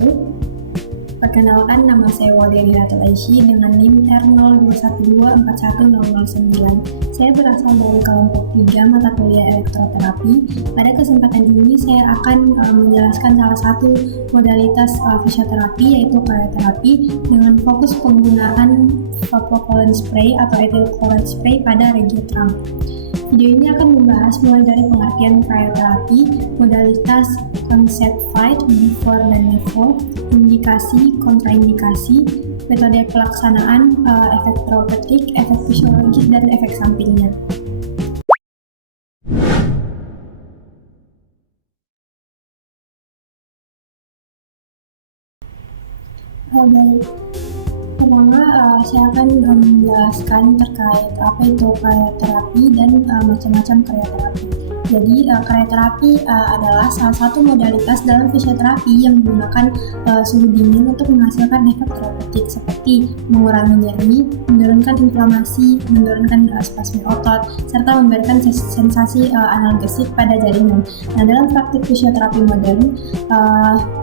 wabarakatuh. Perkenalkan, nama saya Walderi Ratul Aishi dengan NIM R0212410009. Saya berasal dari kelompok 3 mata kuliah elektroterapi. Pada kesempatan ini saya akan menjelaskan salah satu modalitas fisioterapi, yaitu krioterapi, dengan fokus penggunaan Vapocolan spray atau ethylchloride spray pada regiotrang. Video ini akan membahas mulai dari pengertian krioterapi, modalitas, konsep fight, before dan after, indikasi, kontraindikasi, metode pelaksanaan, efek terapeutik, efek fisiologis, dan efek sampingnya. Baik. Pertama, saya akan menjelaskan terkait apa itu krioterapi dan macam-macam krioterapi. Jadi, krioterapi adalah salah satu modalitas dalam fisioterapi yang menggunakan suhu dingin untuk menghasilkan efek terapeutik seperti mengurangi nyeri, menurunkan inflamasi, menurunkan spasme otot, serta memberikan sensasi analgesik pada jaringan. Nah, dalam praktik fisioterapi modern,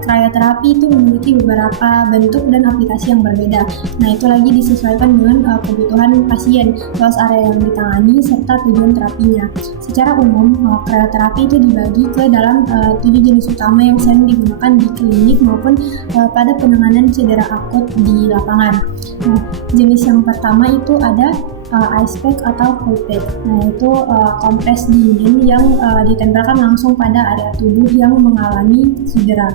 krioterapi itu memiliki beberapa bentuk dan aplikasi yang berbeda. Nah, itu lagi disesuaikan dengan kebutuhan pasien, luas area yang ditangani, serta tujuan terapinya. Secara umum, krioterapi itu dibagi ke dalam 7 jenis utama yang sering digunakan di klinik maupun pada penanganan cedera akut di lapangan. Nah, jenis yang pertama itu ada ice pack atau cold pack. Nah, itu kompres dingin yang ditempelkan langsung pada area tubuh yang mengalami cedera.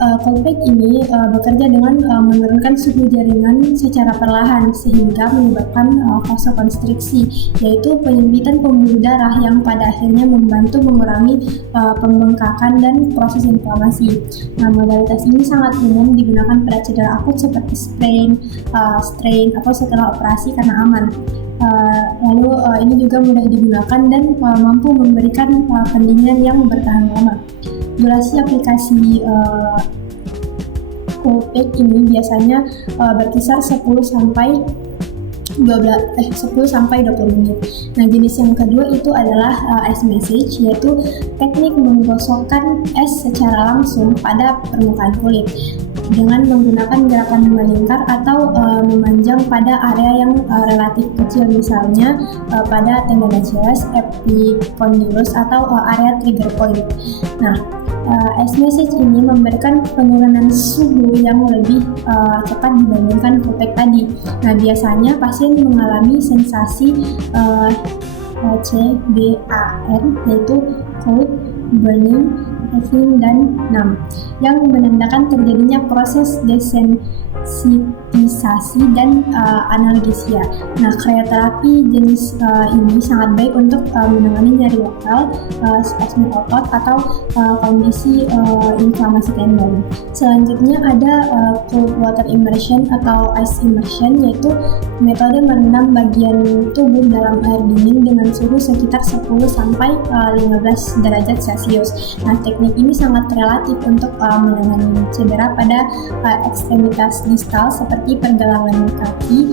Cold pack ini bekerja dengan menurunkan suhu jaringan secara perlahan sehingga menyebabkan vasokonstriksi, yaitu penyempitan pembuluh darah yang pada akhirnya membantu mengurangi pembengkakan dan proses inflamasi. Nah, modalitas ini sangat umum digunakan pada cedera akut seperti strain atau setelah operasi karena aman. Lalu ini juga mudah digunakan dan mampu memberikan pendinginan yang bertahan lama. Durasi aplikasi cold pack ini biasanya berkisar 10 sampai 20 menit. Nah, jenis yang kedua itu adalah ice massage, yaitu teknik menggosokkan es secara langsung pada permukaan kulit dengan menggunakan gerakan melingkar atau memanjang pada area yang relatif kecil, misalnya pada tendon Achilles, epicondylus atau area trigger point. Nah, ice massage ini memberikan penurunan suhu yang lebih cepat dibandingkan cold pack tadi. Nah, biasanya pasien mengalami sensasi CBAN, yaitu cold, burning, heaving, dan numb, yang menandakan terjadinya proses desensitisasi dan analgesia. Nah, krioterapi jenis ini sangat baik untuk menangani nyeri lokal, spasme otot, atau kondisi inflamasi tendon. Selanjutnya ada cold water immersion atau ice immersion, yaitu metode merendam bagian tubuh dalam air dingin dengan suhu sekitar 10 sampai 15 derajat Celcius. Nah, teknik ini sangat relatif untuk menangani cedera pada ekstremitas distal seperti pergelangan kaki,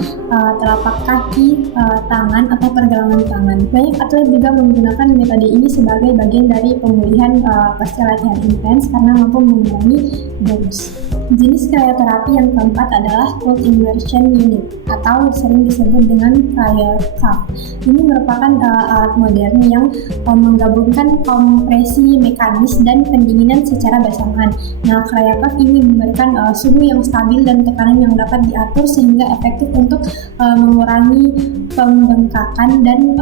telapak kaki, tangan, atau pergelangan tangan. Banyak atlet juga menggunakan metode ini sebagai bagian dari pemulihan pasca latihan intens karena mampu mengurangi burns. Jenis krioterapi yang keempat adalah cold immersion unit atau sering disebut dengan CryoCuff. Ini merupakan alat modern yang menggabungkan kompresi mekanis dan pendinginan secara bersamaan. Nah, CryoCuff ini memberikan suhu yang stabil dan tekanan yang dapat diatur sehingga efektif untuk mengurangi pembengkakan dan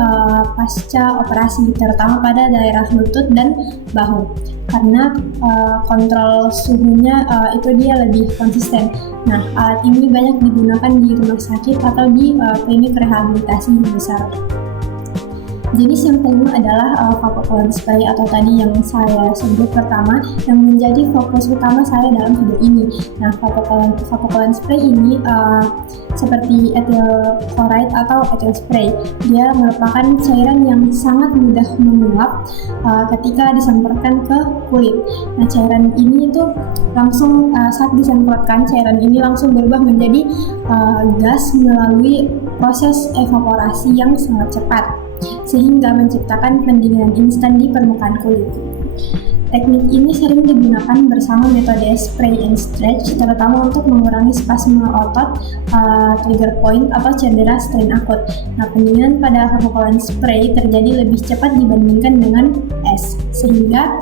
pasca operasi, terutama pada daerah lutut dan bahu. Karena kontrol suhunya itu dia lebih konsisten. Nah, alat ini banyak digunakan di rumah sakit atau di klinik rehabilitasi besar. Jenis yang kelima adalah Vapocolan spray atau tadi yang saya sebut pertama, yang menjadi fokus utama saya dalam video ini. Nah, Vapocolan spray ini seperti ethylchloride atau ethyl spray. Dia merupakan cairan yang sangat mudah menguap ketika disemprotkan ke kulit. Nah, cairan ini itu langsung saat disemprotkan, cairan ini langsung berubah menjadi gas melalui proses evaporasi yang sangat cepat, sehingga menciptakan pendinginan instan di permukaan kulit. Teknik ini sering digunakan bersama metode spray and stretch, terutama untuk mengurangi spasme otot, trigger point, atau cedera strain akut. Nah, pendinginan pada Favocolan spray terjadi lebih cepat dibandingkan dengan es, sehingga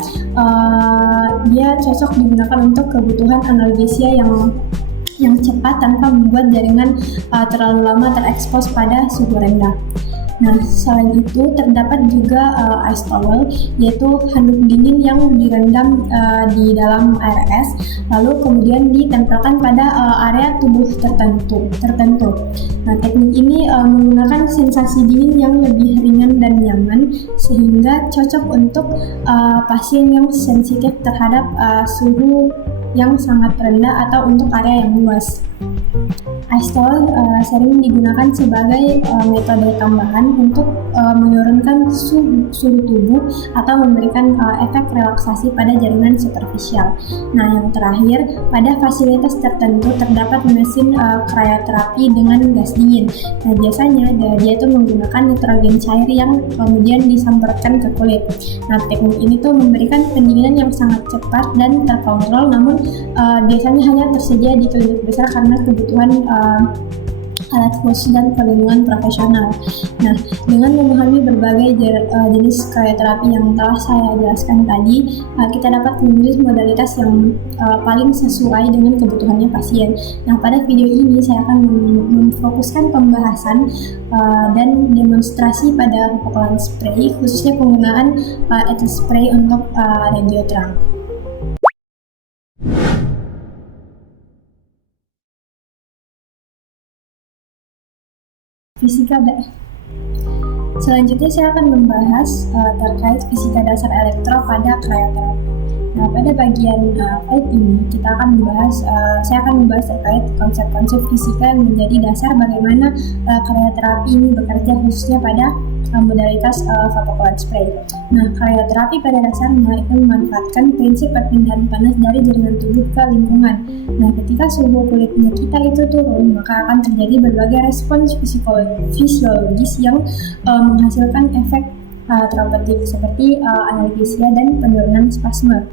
dia cocok digunakan untuk kebutuhan analgesia yang cepat tanpa membuat jaringan terlalu lama terekspos pada suhu rendah. Nah, selain itu terdapat juga ice towel, yaitu handuk dingin yang direndam di dalam air es, lalu kemudian ditempelkan pada area tubuh tertentu. Nah, teknik ini menggunakan sensasi dingin yang lebih ringan dan nyaman, sehingga cocok untuk pasien yang sensitif terhadap suhu yang sangat rendah atau untuk area yang luas. Ice towel sering digunakan sebagai metode tambahan untuk menurunkan suhu tubuh atau memberikan efek relaksasi pada jaringan superficial. Nah, yang terakhir, pada fasilitas tertentu terdapat mesin cryoterapi dengan gas dingin. Nah, biasanya dia itu menggunakan nitrogen cair yang kemudian disemprotkan ke kulit. Nah, teknik ini tuh memberikan pendinginan yang sangat cepat dan terkontrol, namun biasanya hanya tersedia di klinik besar karena kebutuhan alat khusus dan perlindungan profesional. Nah, dengan memahami berbagai jenis cryoterapi yang telah saya jelaskan tadi, kita dapat memilih modalitas yang paling sesuai dengan kebutuhannya pasien. Nah, pada video ini saya akan memfokuskan pembahasan dan demonstrasi pada Favocolan spray, khususnya penggunaan ethyl spray untuk regioterang. Selanjutnya saya akan membahas terkait fisika dasar elektro pada cryoterapi. Nah, pada bagian fight ini saya akan membahas terkait konsep-konsep fisika yang menjadi dasar bagaimana cryoterapi ini bekerja, khususnya pada modalitas Favocolan spray. Nah, cryoterapi pada dasarnya itu memanfaatkan prinsip perpindahan panas dari jaringan tubuh ke lingkungan. Nah, ketika suhu kulitnya kita itu turun, maka akan terjadi berbagai respons fisiologis yang menghasilkan efek terapeutik seperti analgesia dan penurunan spasme.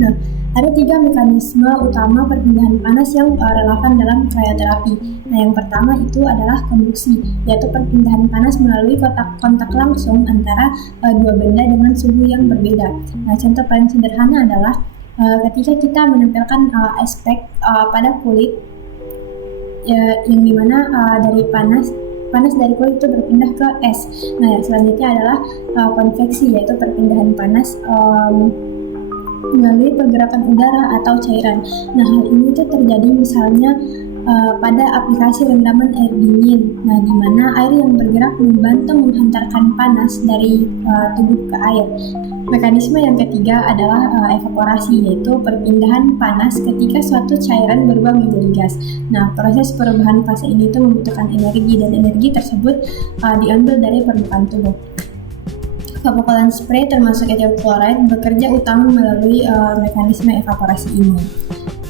Nah, ada 3 mekanisme utama perpindahan panas yang relevan dalam cryoterapi. Nah, yang pertama itu adalah konduksi, yaitu perpindahan panas melalui kontak langsung antara dua benda dengan suhu yang berbeda. Nah, contoh paling sederhana adalah ketika kita menempelkan ice pack pada kulit, yang dimana dari panas dari kulit itu berpindah ke es. Nah, yang selanjutnya adalah konveksi, yaitu perpindahan panas melalui pergerakan udara atau cairan. Nah, hal ini tuh terjadi misalnya pada aplikasi rendaman air dingin, nah di mana air yang bergerak membantu menghantarkan panas dari tubuh ke air. Mekanisme yang ketiga adalah evaporasi, yaitu perpindahan panas ketika suatu cairan berubah menjadi gas. Nah, proses perubahan fase ini itu membutuhkan energi, dan energi tersebut diambil dari permukaan tubuh. Favocolan spray termasuk ethyl chloride bekerja utama melalui mekanisme evaporasi ini.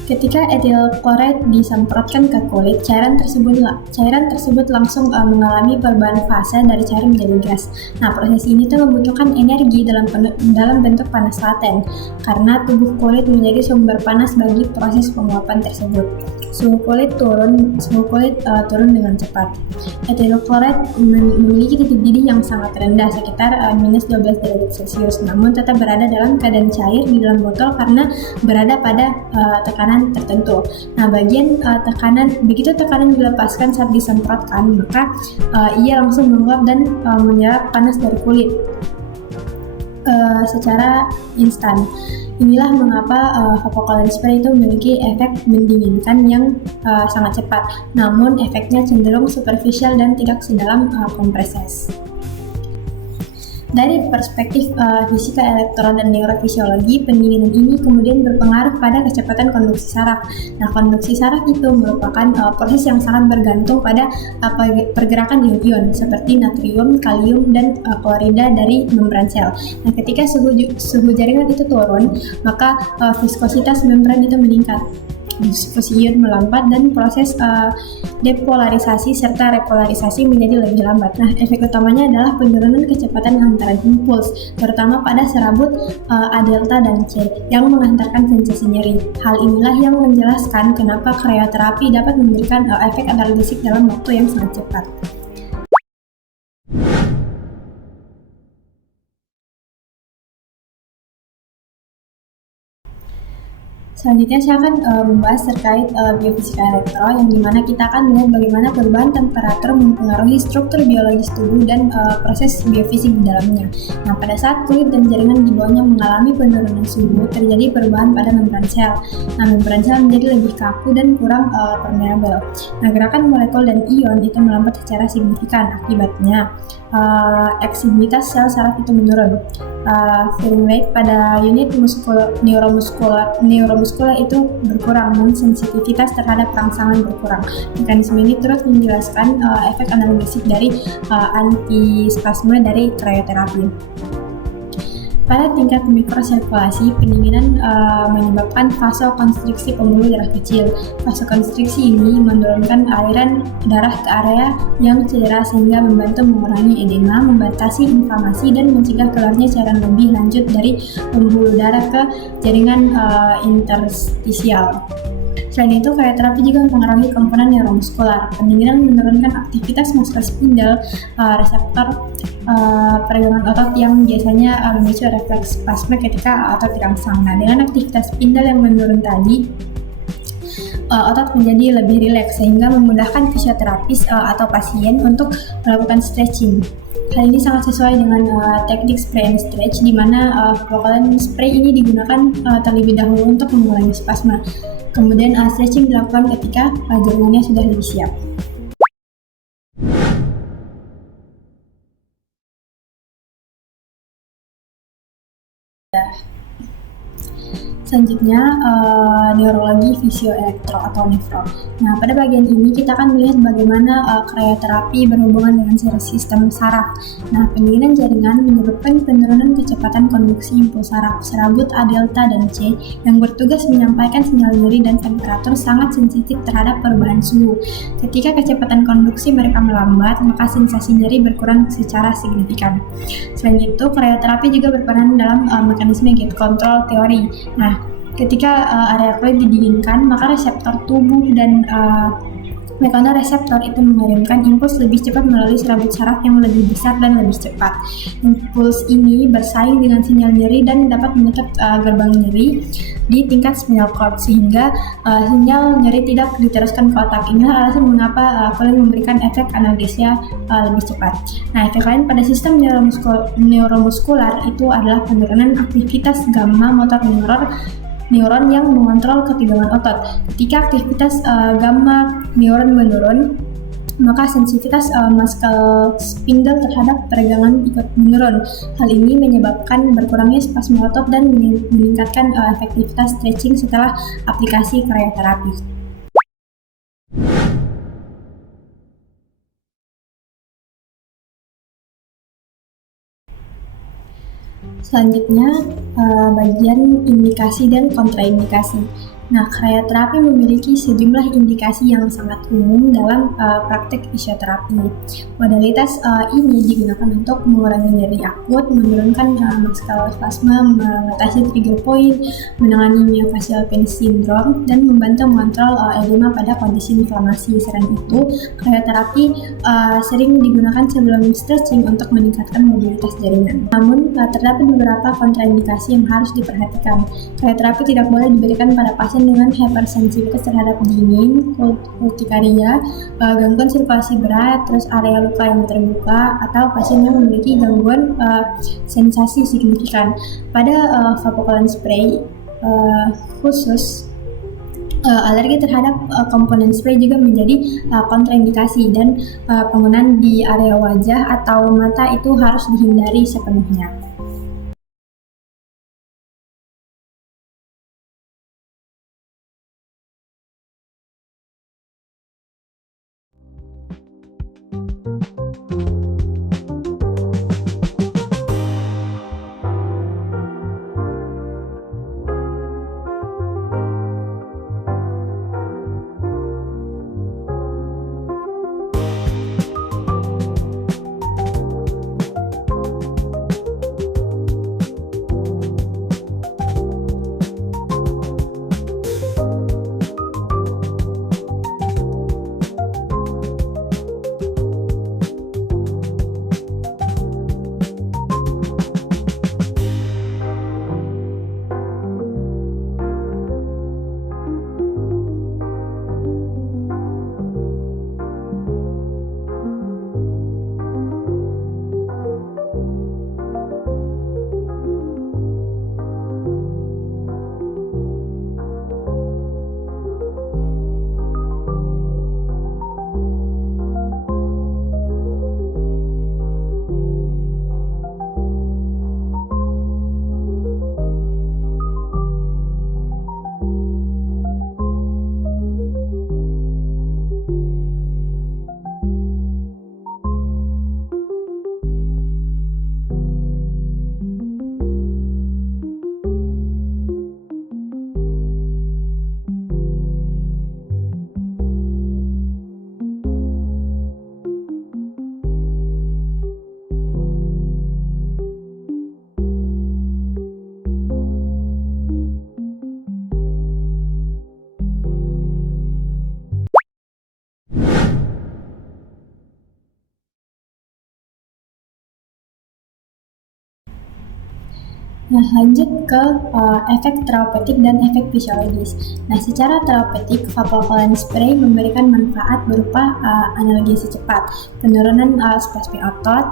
Ketika ethyl chloride disemprotkan ke kulit, cairan tersebut langsung mengalami perubahan fase dari cair menjadi gas. Nah, proses ini tuh membutuhkan energi dalam bentuk panas laten, karena tubuh kulit menjadi sumber panas bagi proses penguapan tersebut. Suhu kulit turun dengan cepat. Ethyl chloride memiliki titik didih yang sangat rendah, sekitar minus 12 derajat Celcius, namun tetap berada dalam keadaan cair di dalam botol karena berada pada tekanan tertentu. Nah, begitu tekanan dilepaskan saat disemprotkan, maka ia langsung menguap dan menyerap panas dari kulit secara instan. Inilah mengapa Favocolan spray itu memiliki efek mendinginkan yang sangat cepat, namun efeknya cenderung superficial dan tidak sedalam kompreses. Dari perspektif fisika elektro dan neurofisiologi, pendinginan ini kemudian berpengaruh pada kecepatan konduksi saraf. Nah, konduksi saraf itu merupakan proses yang sangat bergantung pada pergerakan ion-ion seperti natrium, kalium, dan klorida dari membran sel. Nah, ketika suhu jaringan itu turun, maka viskositas membran itu meningkat. Difusi ion melambat dan proses depolarisasi serta repolarisasi menjadi lebih lambat. Nah, efek utamanya adalah penurunan kecepatan hantaran impuls, terutama pada serabut A delta dan C yang menghantarkan sensasi nyeri. Hal inilah yang menjelaskan kenapa krioterapi dapat memberikan efek analgesik dalam waktu yang sangat cepat. Selanjutnya saya akan membahas terkait biofisika elektro, yang dimana kita akan melihat bagaimana perubahan temperatur mempengaruhi struktur biologis tubuh dan proses biofisik di dalamnya. Nah, pada saat kulit dan jaringan di bawahnya mengalami penurunan suhu, terjadi perubahan pada membran sel. Nah, membran sel menjadi lebih kaku dan kurang permeabel. Nah, gerakan molekul dan ion itu melambat secara signifikan. Akibatnya, eksibitas sel saraf itu menurun. Feeling rate pada unit neuromuskular itu berkurang dan sensitivitas terhadap rangsangan berkurang. Mekanisme ini terus menjelaskan efek analgesik dari antispasme dari krioterapi. Pada tingkat mikrosirkulasi, pendinginan menyebabkan vasokonstriksi pembuluh darah kecil. Vasokonstriksi ini menurunkan aliran darah ke area yang cedera sehingga membantu mengurangi edema, membatasi inflamasi, dan mencegah keluarnya cairan lebih lanjut dari pembuluh darah ke jaringan interstisial. Selain itu, krioterapi juga mempengaruhi komponen neuromuskular. Pendinginan menurunkan aktivitas muskel spindle, reseptor peregangan otot yang biasanya memicu refleks spasme ketika otot dirangsang. Nah, dengan aktivitas spindle yang menurun tadi, otot menjadi lebih rileks sehingga memudahkan fisioterapis atau pasien untuk melakukan stretching. Hal ini sangat sesuai dengan teknik spray and stretch, di mana Focalin spray ini digunakan terlebih dahulu untuk mengurangi spasme. Kemudian stretching dilakukan ketika jaringannya sudah lebih siap. Selanjutnya, neurologi fisioelektro atau nefro. Nah, pada bagian ini kita akan melihat bagaimana krioterapi berhubungan dengan sistem saraf. Nah, pendinginan jaringan menyebabkan penurunan kecepatan konduksi impuls saraf, serabut A delta dan C, yang bertugas menyampaikan sinyal nyeri dan temperatur sangat sensitif terhadap perubahan suhu. Ketika kecepatan konduksi mereka melambat, maka sensasi nyeri berkurang secara signifikan. Selain itu, krioterapi juga berperan dalam mekanisme gate control teori. Nah, ketika area kulit didinginkan, maka reseptor tubuh dan mekanosreseptor itu mengirimkan impuls lebih cepat melalui serabut saraf yang lebih besar dan lebih cepat. Impuls ini bersaing dengan sinyal nyeri dan dapat menutup gerbang nyeri di tingkat spinal cord, sehingga sinyal nyeri tidak diteruskan ke otak. Inilah alasan mengapa kulit memberikan efek analgesia lebih cepat. Nah, efek lain pada sistem neuromuskular itu adalah penurunan aktivitas gamma motor neuron yang mengontrol ketegangan otot. Ketika aktivitas gamma neuron menurun, maka sensitivitas muscle spindle terhadap peregangan ikut menurun. Hal ini menyebabkan berkurangnya spasme otot dan meningkatkan efektivitas stretching setelah aplikasi krioterapi. Selanjutnya, bagian indikasi dan kontraindikasi. Nah, krioterapi memiliki sejumlah indikasi yang sangat umum dalam praktek fisioterapi. Modalitas ini digunakan untuk mengurangi nyeri akut, menurunkan muscle spasme, mengatasi trigger point, menangani myofascial pain syndrome, dan membantu mengontrol edema pada kondisi inflamasi. Selain itu, krioterapi sering digunakan sebelum stretching untuk meningkatkan mobilitas jaringan. Namun, terdapat beberapa kontraindikasi yang harus diperhatikan. Krioterapi tidak boleh diberikan pada pasien dengan hypersensitivitas terhadap dingin, urtikaria, gangguan sirkulasi berat, terus area luka yang terbuka, atau pasien yang memiliki gangguan sensasi signifikan. Pada Focalin spray khusus, alergi terhadap komponen spray juga menjadi kontraindikasi, dan penggunaan di area wajah atau mata itu harus dihindari sepenuhnya. Nah, lanjut ke efek terapeutik dan efek fisiologis. Nah, secara terapeutik, vapocoline spray memberikan manfaat berupa analgesi cepat, penurunan spasmi otot,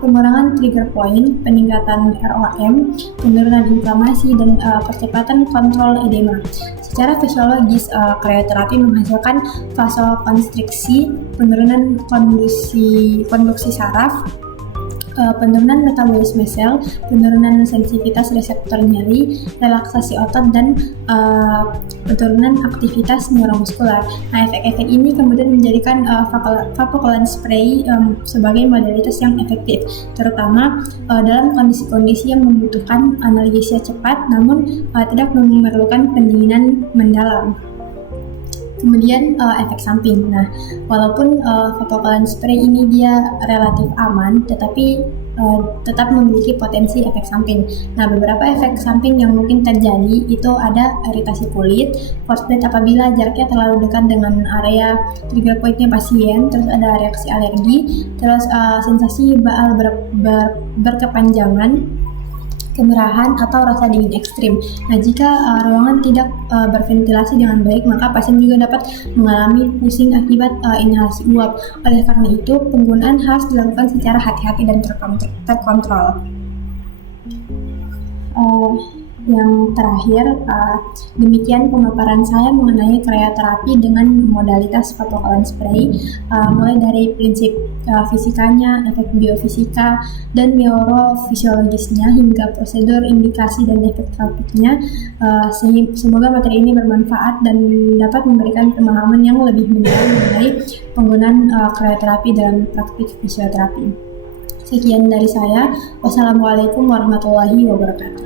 pengurangan trigger point, peningkatan ROM, penurunan inflamasi, dan percepatan kontrol edema. Secara fisiologis, krioterapi menghasilkan vasokonstriksi, penurunan konduksi saraf, penurunan metabolisme sel, penurunan sensitivitas reseptor nyeri, relaksasi otot, dan penurunan aktivitas neuromuskular. Nah, efek-efek ini kemudian menjadikan vapocoline spray sebagai modalitas yang efektif, terutama dalam kondisi-kondisi yang membutuhkan analgesia cepat namun tidak memerlukan pendinginan mendalam. Kemudian efek samping. Nah, walaupun vapocoline spray ini dia relatif aman, tetapi tetap memiliki potensi efek samping. Nah, beberapa efek samping yang mungkin terjadi itu ada iritasi kulit, frostbite apabila jaraknya terlalu dekat dengan area trigger point-nya pasien, terus ada reaksi alergi, terus sensasi baal berkepanjangan, kemerahan, atau rasa dingin ekstrim. Nah, jika ruangan tidak berventilasi dengan baik, maka pasien juga dapat mengalami pusing akibat inhalasi uap. Oleh karena itu, penggunaan harus dilakukan secara hati-hati dan terkontrol. Yang terakhir, demikian pemaparan saya mengenai krioterapi dengan modalitas vapocoline spray, mulai dari prinsip fisikanya, efek biofisika, dan neurofisiologisnya, hingga prosedur, indikasi, dan efek terapinya. Semoga materi ini bermanfaat dan dapat memberikan pemahaman yang lebih mendalam mengenai penggunaan krioterapi dalam praktik fisioterapi. Sekian dari saya. Wassalamualaikum warahmatullahi wabarakatuh.